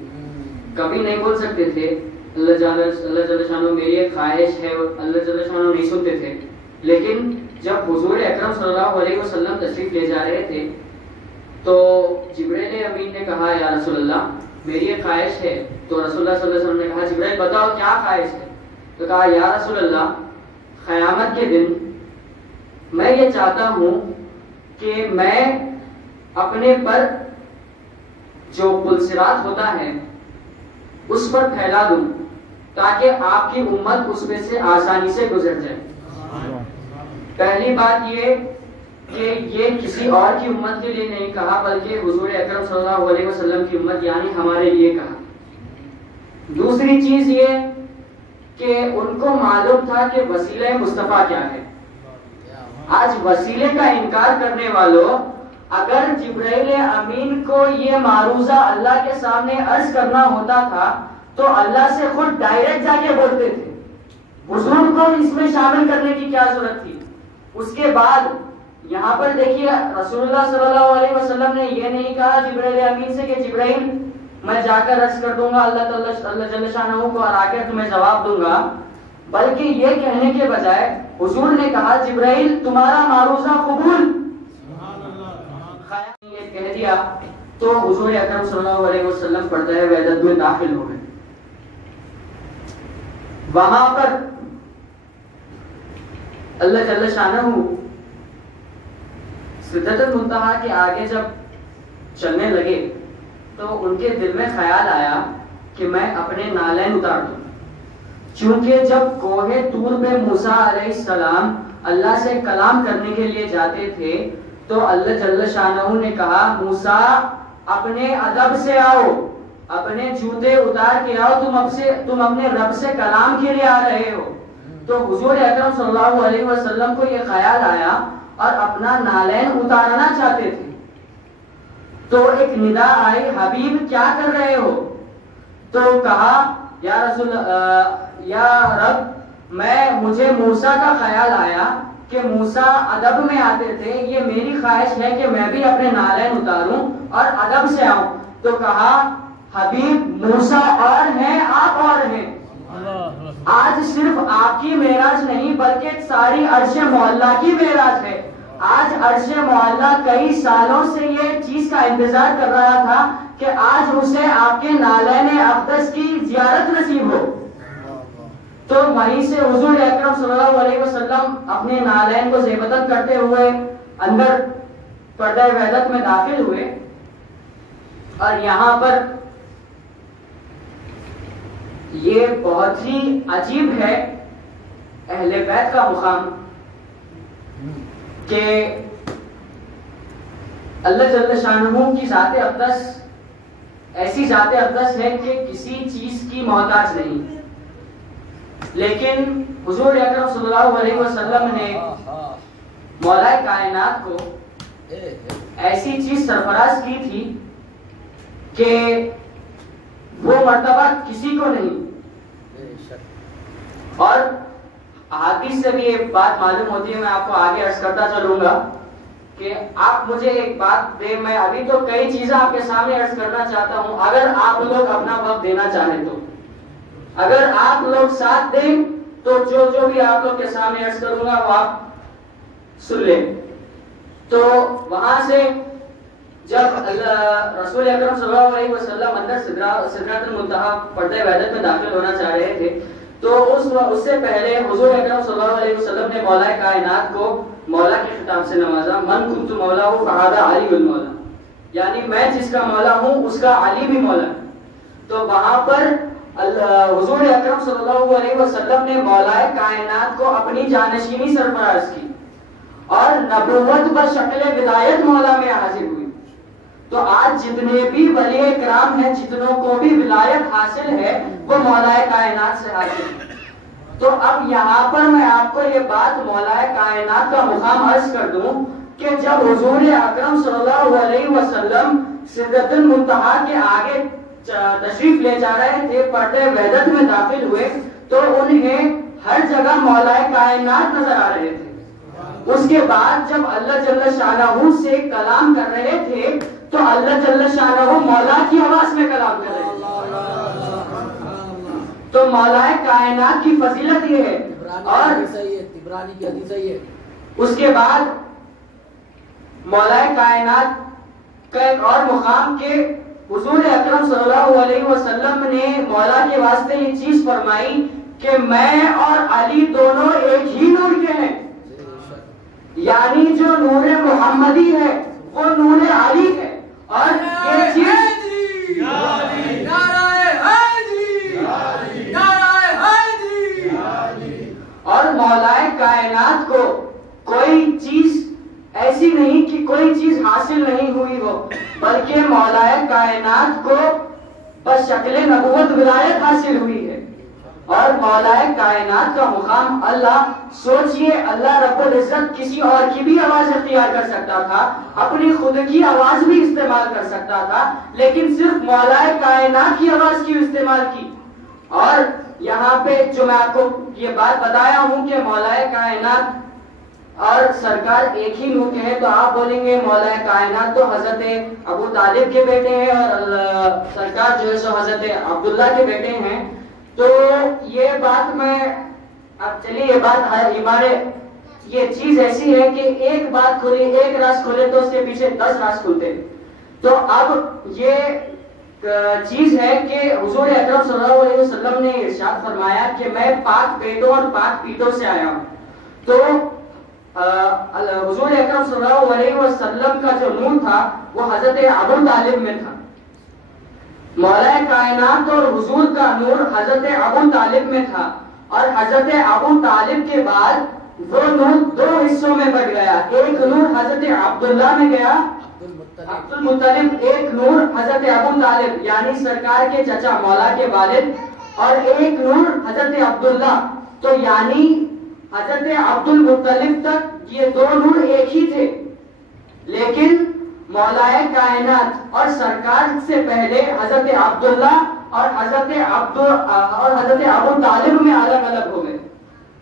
کبھی نہیں بول سکتے تھے اللہ جل شانہ میری ایک خواہش ہے, اللہ جل شانہ نہیں سنتے تھے. لیکن جب حضور اکرم صلی اللہ علیہ وسلم تشریف لے جا رہے تھے تو جبرائیل امین نے کہا یا رسول اللہ میری ایک خواہش ہے. تو رسول اللہ صلی اللہ علیہ وسلم نے کہا جبرائیل بتاؤ کیا خواہش ہے. تو کہا یا رسول اللہ قیامت کے دن میں یہ چاہتا ہوں کہ میں اپنے پر جو پل صراط ہوتا ہے اس پر پھیلا دوں تاکہ آپ کی امت اس میں سے آسانی سے گزر جائے. پہلی بات یہ کہ یہ کسی اور کی امت کے لیے نہیں کہا بلکہ حضور اکرم صلی اللہ علیہ وسلم کی امت یعنی ہمارے لیے کہا. دوسری چیز یہ کہ ان کو معلوم تھا کہ وسیلہ مصطفیٰ کیا ہے. آج وسیلے کا انکار کرنے والوں اگر جبرائیل امین کو یہ معروضہ اللہ کے سامنے عرض کرنا ہوتا تھا تو اللہ سے خود ڈائریکٹ جا کے بولتے تھے, حضور کو اس میں شامل کرنے کی کیا ضرورت تھی. اس کے بعد یہاں پر دیکھیے رسول اللہ صلی اللہ علیہ وسلم نے یہ نہیں کہا جبرائیل امین سے کہ جبرائیل میں جا کر عرض کر دوں گا اللہ جل شانہ کو اور آ کر تمہیں جواب دوں گا, بلکہ یہ کہنے کے بجائے حضور نے کہا جبرائیل تمہارا معروضہ قبول. یہ کہہ دیا تو حضور اکرم صلی اللہ علیہ وسلم پردہ وحدت میں داخل ہو گئے. وہاں پر اللہ جل شانہ سدرۃ المنتہا کے آگے جب چلنے لگے تو ان کے دل میں خیال آیا کہ میں اپنے نالین اتار دوں. چونکہ جب کوہ طور پہ موسیٰ علیہ السلام اللہ سے کلام کرنے کے لیے جاتے تھے تو اللہ جل شانہ نے کہا موسیٰ اپنے ادب سے آؤ, اپنے جوتے اتار کے آؤ, تم اپنے رب سے کلام کے لیے آ رہے ہو. تو حضور اکرم صلی اللہ علیہ وسلم کو یہ خیال آیا اور اپنا نالین اتارنا چاہتے تھے. تو ایک ندا آئی حبیب کیا کر رہے ہو. تو کہا یا رب مجھے موسیٰ کا خیال آیا کہ موسیٰ ادب میں آتے تھے, یہ میری خواہش ہے کہ میں بھی اپنے نالین اتاروں اور ادب سے آؤں. تو کہا حبیب موسیٰ اور ہیں آپ اور ہیں. آج صرف آپ کی معراج نہیں بلکہ ساری عرش معلیٰ کی معراج ہے. آج عرش معلیٰ کئی سالوں سے یہ چیز کا انتظار کر رہا تھا کہ آج اسے آپ کے نالین اقدس کی زیارت نصیب ہو. تو وہیں سے حضور اکرم صلی اللہ علیہ وسلم اپنے نالین کو زیبتن کرتے ہوئے اندر پردہ وحدت میں داخل ہوئے. اور یہاں پر یہ بہت ہی عجیب ہے اہل بیت کا مقام کہ اللہ جل شانہ کی ذات اقدس ایسی ذات اقدس ہے کہ کسی چیز کی محتاج نہیں. لیکن حضور اکرم صلی اللہ علیہ وسلم نے مولا کائنات کو ایسی چیز سرفراز کی تھی کہ وہ مرتبہ کسی کو نہیں. اور حدیث سے بھی ایک بات معلوم ہوتی ہے, میں آپ کو آگے عرض کرتا چلوں گا کہ آپ مجھے ایک بات دیں, میں ابھی تو کئی چیزیں آپ کے سامنے عرض کرنا چاہتا ہوں, اگر آپ لوگ اپنا وقت دینا چاہیں تو, اگر آپ لوگ ساتھ دیں تو جو بھی آپ لوگ کے سامنے عرض کروں گا وہ آپ سن لیں. تو وہاں سے جب رسول اکرم صلی اللہ علیہ وسلم اندر سدرۃ المنتہا پردہ وحدت میں داخل ہونا چاہ رہے تھے تو اس سے پہلے حضور اکرم صلی اللہ علیہ وسلم نے مولا کائنات کو مولا کے خطاب سے نوازا. من کنت مولا فہذا علی المولا, یعنی میں جس کا مولا ہوں اس کا علی بھی مولا ہے. تو وہاں پر حضور اکرم صلی اللہ علیہ وسلم نے مولا کائنات کو اپنی جانشینی سرفراز کی اور نبوت بشکل ولایت مولا میں حاصل ہوئی. تو آج جتنے بھی ولی کرام ہیں، جتنوں کو بھی ولایت حاصل ہے، وہ مولا کائنات سے حاصل ہے. تو اب یہاں پر میں آپ کو یہ بات مولا کائنات کا مقام عرض کر دوں کہ جب حضور اکرم صلی اللہ علیہ وسلم سدرۃ المنتہا کے آگے تشریف لے جا رہے تھے، پردے وحدت میں داخل ہوئے، تو انہیں ہر جگہ مولا کائنات نظر آ رہے تھے. اس کے بعد جب اللہ جل شانہ سے کلام کر رہے تھے تو اللہ جل شانہ مولا کی آواز میں کلام کر رہے تھے. تو مولا کائنات کی فضیلت یہ ہے. اور اس کے بعد مولا کائنات کا ایک اور مقام کہ حضور اکرم صلی اللہ علیہ وسلم نے مولا کے واسطے یہ چیز فرمائی کہ میں اور علی دونوں ایک ہی نور کے ہیں. یعنی جو نور محمدی ہے وہ نور علی ہے. اور یہ چیز اور مولا کائنات کو کوئی چیز ایسی نہیں کہ کوئی چیز حاصل نہیں ہوئی ہو، بلکہ مولا کائنات کو بس شکل نبوت ولایت حاصل ہوئی ہے. اور مولا کائنات کا مقام اللہ، سوچئے اللہ رب العزت کسی اور کی بھی آواز اختیار کر سکتا تھا، اپنی خود کی آواز بھی استعمال کر سکتا تھا، لیکن صرف مولا کائنات کی آواز کی استعمال کی. اور یہاں پہ جو میں آپ کو یہ بات بتایا ہوں کہ مولا کائنات اور سرکار ایک ہی نور کے ہیں، تو آپ بولیں گے مولا کائنات تو حضرت ابو طالب کے بیٹے ہیں اور سرکار جو ہے سو حضرت عبداللہ کے بیٹے ہیں. تو یہ بات میں اب چلیے یہ بات ہمارے یہ چیز ایسی ہے کہ ایک بات کھلی، ایک راز کھلے تو اس کے پیچھے 10 راز کھلتے. تو اب یہ چیز ہے کہ حضور اکرم صلی اللہ علیہ وسلم نے ارشاد فرمایا کہ میں پاک بیٹوں اور پاک پیٹوں سے آیا ہوں. تو حضور اکرم صلی اللہ علیہ وسلم کا جو نور تھا وہ حضرت ابو طالب میں تھا. مولا کائنات اور حضور کا نور حضرت ابو طالب میں تھا، اور حضرت ابو طالب کے بعد وہ نور 2 حصوں میں بٹ گیا. ایک نور حضرت عبداللہ میں گیا، عبد المطلب، ایک نور حضرت ابو طالب یعنی سرکار کے چچا مولا کے والد، اور ایک نور حضرت عبداللہ. تو یعنی حضرت عبد المطلب تک یہ 2 نور ایک ہی تھے، لیکن مولا کائنات اور سرکار سے پہلے حضرت عبداللہ اور حضرت ابو طالب میں الگ الگ ہو گئے.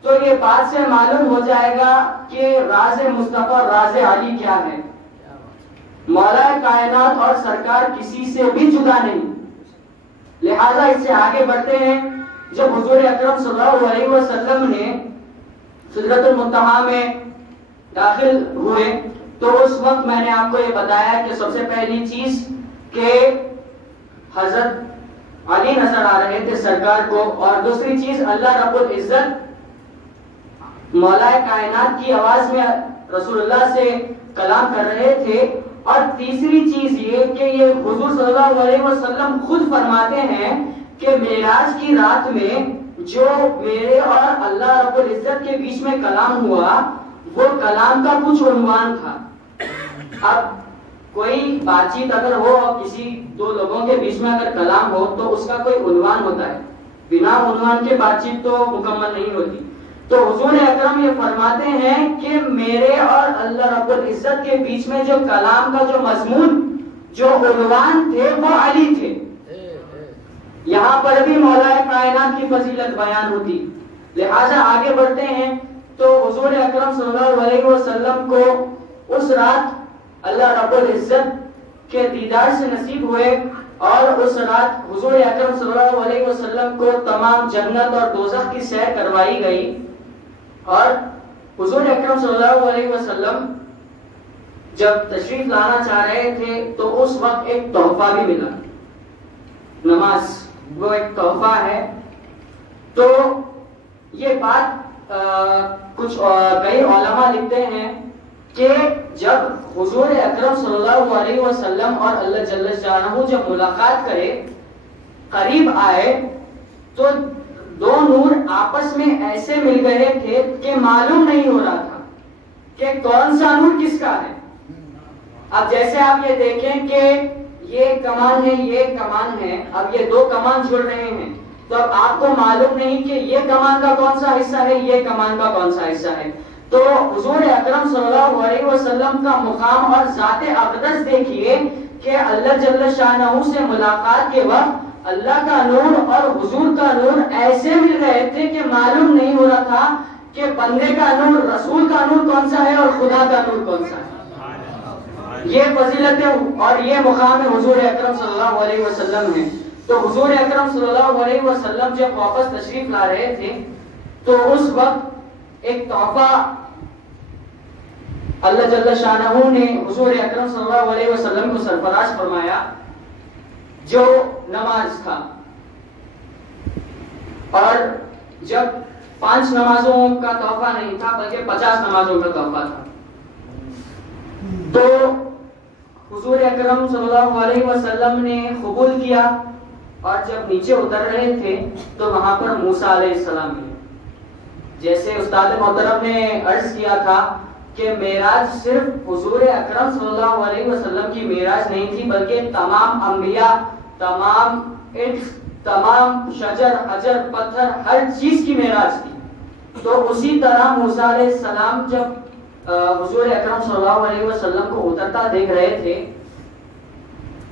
تو یہ بات سے معلوم ہو جائے گا کہ راز مصطفیٰ اور راز علی کیا ہے. مولا کائنات اور سرکار کسی سے بھی جدا نہیں. لہذا اس سے آگے بڑھتے ہیں. جب حضور اکرم صلی اللہ علیہ وسلم نے سدرۃ المنتہا میں داخل ہوئے تو اس وقت میں نے آپ کو یہ بتایا کہ سب سے پہلی چیز کہ حضرت علی نظر آ رہے تھے سرکار کو، اور دوسری چیز اللہ رب العزت مولا کائنات کی آواز میں رسول اللہ سے کلام کر رہے تھے، اور تیسری چیز یہ کہ یہ حضور صلی اللہ علیہ وسلم خود فرماتے ہیں کہ معراج کی رات میں جو میرے اور اللہ رب العزت کے بیچ میں کلام ہوا وہ کلام کا کچھ عنوان تھا. اب کوئی بات چیت اگر ہو کسی 2 لوگوں کے بیچ میں اگر کلام ہو تو اس کا کوئی عنوان ہوتا ہے، بنا عنوان کے بات چیت تو مکمل نہیں ہوتی. تو حضور اکرم یہ فرماتے ہیں کہ میرے اور اللہ رب العزت کے بیچ میں جو کلام کا جو مضمون جو عنوان تھے وہ علی تھے. یہاں پر بھی مولا کائنات کی فضیلت بیان ہوتی. لہذا آگے بڑھتے ہیں. تو حضور اکرم صلی اللہ علیہ وسلم کو اس رات اللہ رب العزت کے دیدار سے نصیب ہوئے، اور اس رات حضور اکرم صلی اللہ علیہ وسلم کو تمام جنت اور دوزخ کی سیر کروائی گئی. اور حضور اکرم صلی اللہ علیہ وسلم جب تشریف لانا چاہ رہے تھے تو اس وقت ایک تحفہ بھی ملا. نماز وہ ایک تحفہ ہے. تو یہ بات کچھ کئی علماء لکھتے ہیں کہ جب حضور اکرم صلی اللہ علیہ وسلم اور اللہ جل شانہ جب ملاقات کرے، قریب آئے، تو 2 نور آپس میں ایسے مل گئے تھے کہ معلوم نہیں ہو رہا تھا کہ کون سا نور کس کا ہے. اب جیسے آپ یہ دیکھیں کہ یہ کمان ہے، یہ کمان ہے، اب یہ دو کمان جڑ رہے ہیں، تو اب آپ کو معلوم نہیں کہ یہ کمان کا کون سا حصہ ہے، یہ کمان کا کون سا حصہ ہے. تو حضور اکرم صلی اللہ علیہ وسلم کا مقام اور ذات اقدس دیکھیے کہ اللہ جل شانہ سے ملاقات کے وقت اللہ کا نور اور حضور کا نور ایسے مل رہے تھے کہ معلوم نہیں ہو رہا تھا کہ بندے کا نور، رسول کا نور کون سا ہے اور خدا کا نور کون سا ہے. یہ فضیلت اور یہ مقام حضور اکرم صلی اللہ علیہ وسلم ہے. تو حضور اکرم صلی اللہ علیہ وسلم جب واپس تشریف لا رہے تھے تو اس وقت ایک تحفہ اللہ جل شانہ نے حضور اکرم صلی اللہ علیہ وسلم کو سرفراز فرمایا، جو نماز تھا. اور جب 5 نمازوں کا تحفہ نہیں تھا بلکہ 50 نمازوں کا تحفہ تھا. تو حضور اکرم صلی اللہ علیہ وسلم نے قبول کیا اور جب نیچے اتر رہے تھے تو وہاں پر موسیٰ علیہ السلام ملے. جیسے استاد محترم نے عرض کیا تھا کہ معراج صرف حضور اکرم صلی اللہ علیہ وسلم کی معراج نہیں تھی بلکہ تمام انبیاء، تمام تمام شجر، حجر، پتھر، ہر چیز کی معراج تھی. تو اسی طرح موسیٰ علیہ السلام جب حضور اکرم صلی اللہ علیہ وسلم کو اترتا دیکھ رہے تھے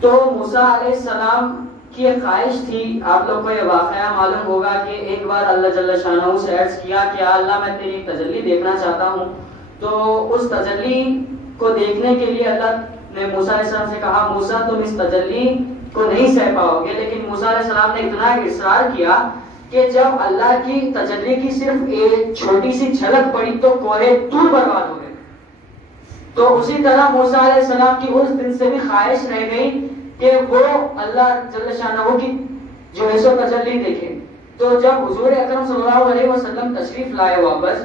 تو موسیٰ علیہ السلام کی ایک خواہش تھی. آپ لوگ کو یہ واقعہ معلوم ہوگا کہ ایک بار اللہ جل شانہ سے عرض کیا کہ اللہ میں تیری تجلی دیکھنا چاہتا ہوں. تو اس تجلی کو دیکھنے کے لیے اللہ نے موسیٰ علیہ السلام سے کہا موسیٰ تم اس تجلی کو نہیں سہ پاؤ گے. لیکن موسیٰ علیہ السلام نے اتنا اصرار کیا کہ جب اللہ کی تجلی کی صرف ایک چھوٹی سی جھلک پڑی تو کوہ طور برباد ہو گئے. تو اسی طرح موسیٰ علیہ السلام کی اس دن سے بھی خواہش رہ گئی کہ وہ اللہ جل شانہ کی جو ہے سو تجلی دیکھے. تو جب حضور اکرم صلی اللہ علیہ وسلم تشریف لائے واپس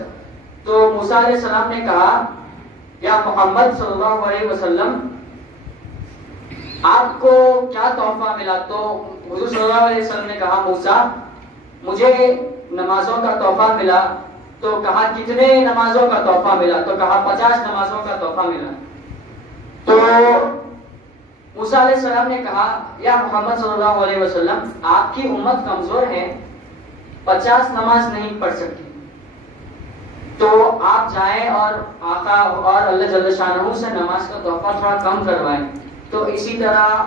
تو موسیٰ علیہ السلام نے کہا یا محمد صلی اللہ علیہ وسلم آپ کو کیا تحفہ ملا؟ تو حضور صلی اللہ علیہ وسلم نے کہا موسیٰ مجھے نمازوں کا تحفہ ملا. تو کہا کتنے نمازوں کا تحفہ ملا؟ تو کہا 50 نمازوں کا تحفہ ملا. تو موسیٰ علیہ السلام نے کہا یا محمد صلی اللہ علیہ وسلم آپ کی امت کمزور ہے، 50 نماز نہیں پڑھ سکتی، تو آپ جائیں اور آقا اور اللہ جل شانہ سے نماز کا تحفہ تھوڑا کم کروائیں. تو اسی طرح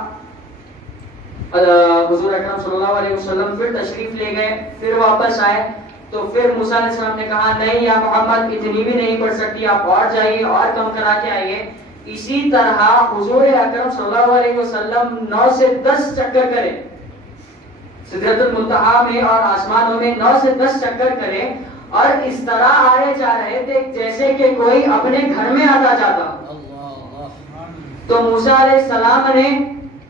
حضور اکرم صلی اللہ علیہ وسلم پھر تشریف لے گئے، پھر واپس آئے. تو پھر موسیٰ علیہ السلام نے کہا نہیں یا محمد اتنی بھی نہیں پڑھ سکتی، آپ اور جائیے اور کم کرا کے آئیے. اسی طرح حضور اکرم صلی اللہ علیہ وسلم 9 سے 10 چکر کرے سدرۃ المنتہا میں اور آسمانوں میں 9 سے 10 چکر کرے اور اس طرح آئے جا رہے تھے جیسے کہ کوئی اپنے گھر میں آتا جاتا. تو موسیٰ علیہ السلام نے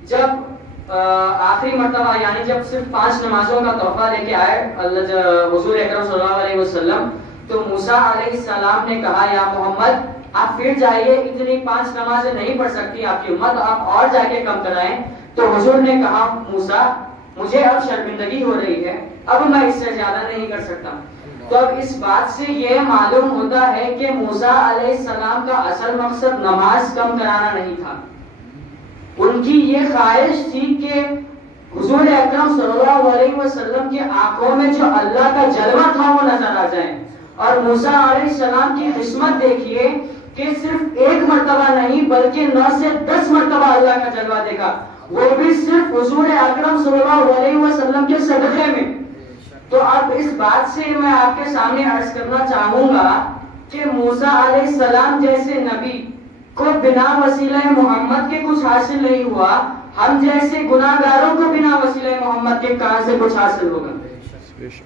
جب آخری مرتبہ یعنی جب صرف 5 نمازوں کا تحفہ لے کے آئے حضور اکرم صلی اللہ علیہ وسلم تو موسیٰ علیہ السلام نے کہا یا محمد آپ پھر جائیے، اتنی 5 نمازیں نہیں پڑھ سکتی آپ کی امت، آپ اور جا کے کم کرائیں. تو حضور نے کہا موسیٰ مجھے اب شرمندگی ہو رہی ہے، اب میں اس سے زیادہ نہیں کر سکتا. تو اب اس بات سے یہ معلوم ہوتا ہے کہ موسیٰ علیہ السلام کا اصل مقصد نماز کم کرانا نہیں تھا. ان کی یہ خواہش تھی کہ حضور اکرم صلی اللہ علیہ وسلم کی آنکھوں میں جو اللہ کا جلوہ تھا وہ نظر آ جائے. اور موسیٰ علیہ السلام کی قسمت دیکھیے کہ صرف ایک مرتبہ نہیں بلکہ 9 سے 10 مرتبہ اللہ کا جلوہ دیکھا، وہ بھی صرف حضور اکرم صلی اللہ علیہ وسلم کے صدقے میں. تو اب اس بات سے میں آپ کے سامنے عرض کرنا چاہوں گا کہ موسیٰ علیہ السلام جیسے نبی کو بنا وسیلہ محمد کے کچھ حاصل نہیں ہوا، ہم جیسے گناہگاروں کو بنا وسیلہ محمد کے کہاں سے کچھ حاصل ہوگا.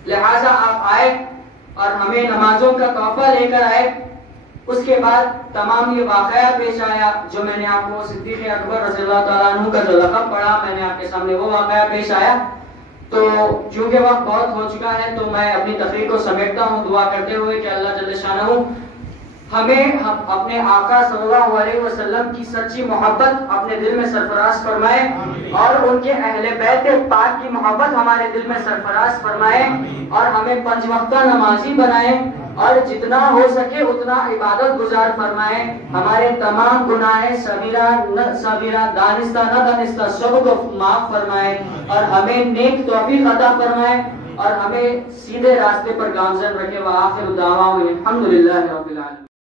لہٰذا آپ آئے اور ہمیں نمازوں کا تحفہ لے کر آئے. اس کے بعد تمام یہ واقعہ پیش آیا جو میں نے آپ کو صدیق اکبر رضی اللہ تعالیٰ عنہ کا جو لقب پڑھا میں نے آپ کے سامنے وہ واقعہ پیش آیا. تو چونکہ وقت بہت ہو چکا ہے تو میں اپنی تقریر کو سمیٹتا ہوں دعا کرتے ہوئے کہ اللہ جل شانہ ہمیں اپنے آقا صلی اللہ علیہ وسلم کی سچی محبت اپنے دل میں سرفراز فرمائے اور ان کے اہل بیت پاک کی محبت ہمارے دل میں سرفراز فرمائے اور ہمیں 5 وقتہ نمازی بنائے اور جتنا ہو سکے اتنا عبادت گزار فرمائے. ہمارے تمام گناہ صغیرہ دانستہ نہ دانستہ سب کو معاف فرمائے اور ہمیں نیک توفیق عطا فرمائے اور ہمیں سیدھے راستے پر گامزن رکھے. وآخر دعوانا الحمدللہ رب العالمین.